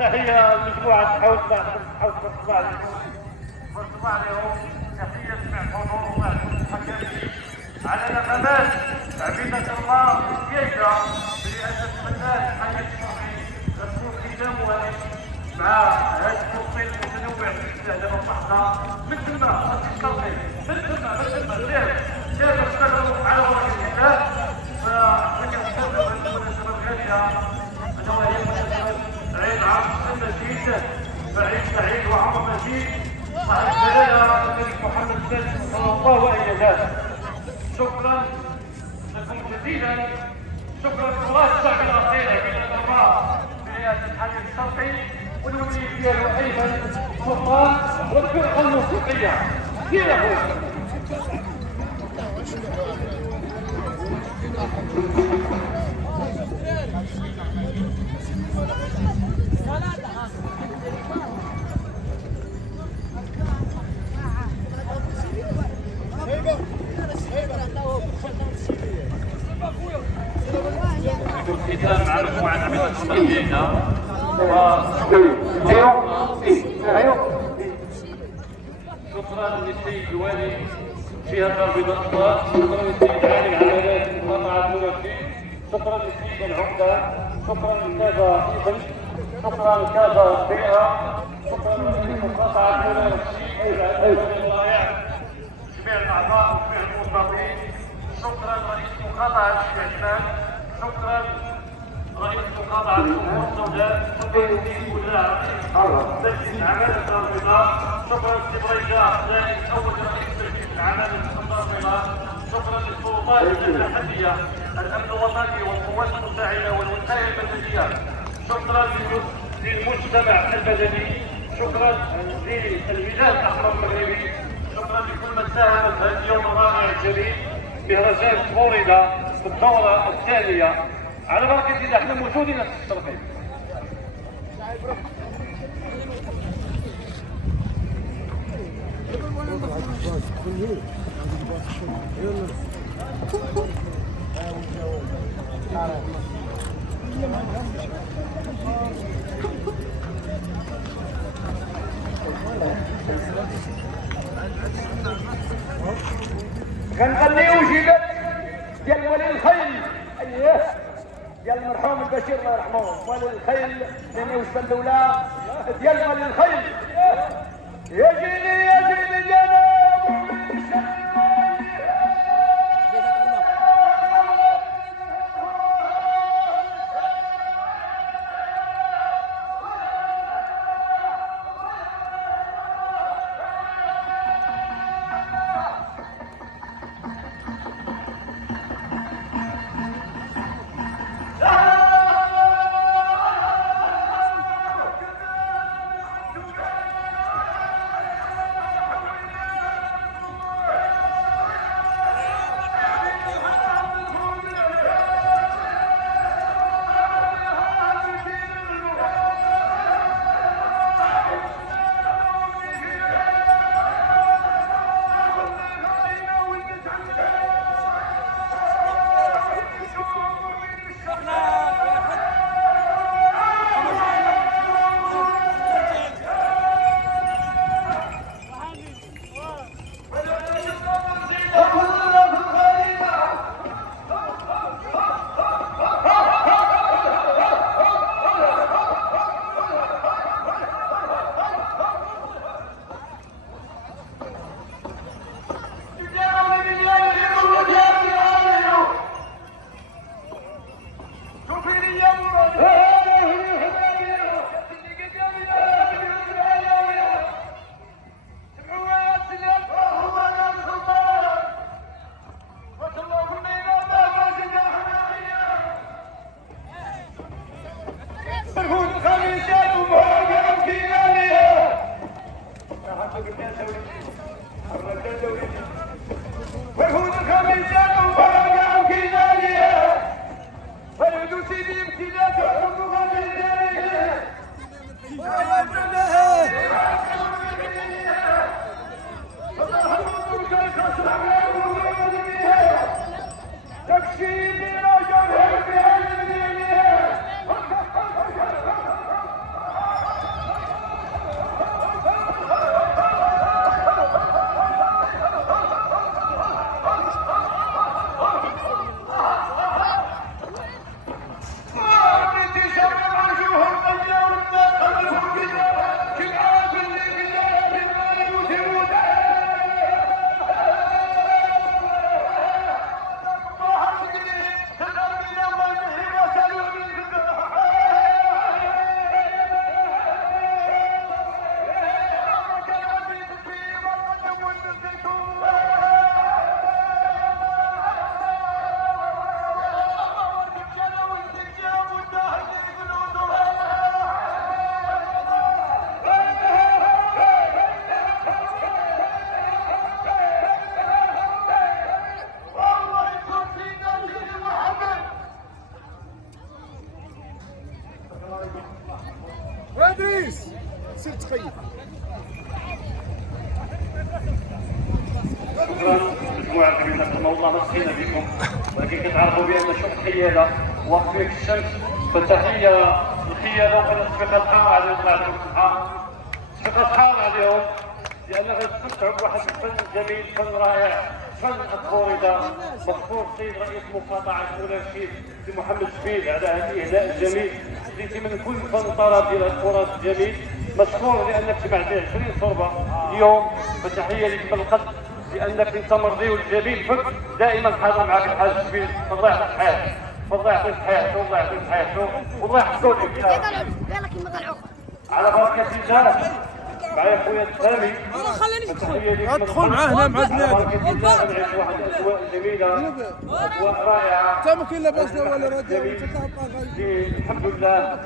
تحية لمجموعة حوزة الصباح عليكم والصباح عليهم. تحية جميع الحضور ومع الحكامين على نغمات عبيدة الله الجيدة برئاسة الفنان حي الشرعي غسول ختام والد مع هذا التوصيل المتنوع في الاستعداد والصحة من ثم التوصيل من ثم سير اشتغلوا على ورق الكتاب. فنحن نستخدم المناسبة الغالية نواهي مناسبة عيد عام المجيد فعيد سعيد وعام مجيد صاحب الجلالة الملك محمد السادس صلى الله عليه وسلم. شكرا لكم جزيلا. شكرا لقوات الشعب الاخير عبيد الله برئاسة الحي الشرقي والولي ديالو ايمن سلطان والفرقة الموسيقية ديالو. الختام مع مجموعة عبيد الشرقية شكرا للسيد الوالي جهة الربيع الأطلاق. شكرا للسيد علي على المقاطعة الموفي. شكرا للسيد العمدة. شكرا للكافة ابن. شكرا للكافة بيئة. شكرا للمقاطعة الموفي الرائع جميع الأعضاء وجميع الموظفين. شكرا لرئيس مقاطعة الشيخان. شكرا رئيس مقاطعة الأمور السوداء. شكرا للسيد وزراء مجلس العمالة الرافضة. شكرا للسيد رجاء زايد أول رئيس مجلس العمالة الرافضة. شكرا للسلطات المحلية الأمن الوطني والقوات المساعدة والوسائل المدنية. شكرا للمجتمع المدني. شكرا للهلال الأحمر المغربي. شكرا لكل من ساهم في هذا اليوم الرائع الجليل مهرجان فلوريدا في الدورة الثانية. على بركة الله احنا موجودين في الشرقي. كنغنيو جيبات ديال ولي الخيل اييه ديال المرحوم البشير الله يرحمه. ولي الخيل اللي وجبه الاولى ديال ولي الخيل. يا جيلي يا جيلي يا تخيل. شكرا مجموعة جميلة كما والله ما سخينا بكم، ولكن كتعرفوا بأن شق القيادة واقف في الشمس، فتحية للقيادة وكان التشفيقات حار عليهم الله يعطيهم الصحة. التشفيقات حار عليهم لأن غتستمتعوا بواحد الفن جميل، فن رائع، فن الفلوريدا. مشكور السيد رئيس مقاطعة الأولمبية سي محمد شبيل على هذا الإهداء الجميل، جيتي من كل فن طرب ديال الكرة الجميل. مشكور لأنك جمعتي 20 صربة اليوم، فتحية لك من القلب لأنك أنت مرضي والجميل فك دائما حاضر معك الحاج شبيل. الله يعطيك حياته، الله يعطيك حياته، الله يعطيك حياته، والله يحفظو لك. على بركة الله معايا خويا السامي، ادخل معاه هنا مع بنادم. نعيش واحد الاجواء جميله، اجواء رائعه. انت ما كاين لاباس لا ولا راديو. الحمد لله.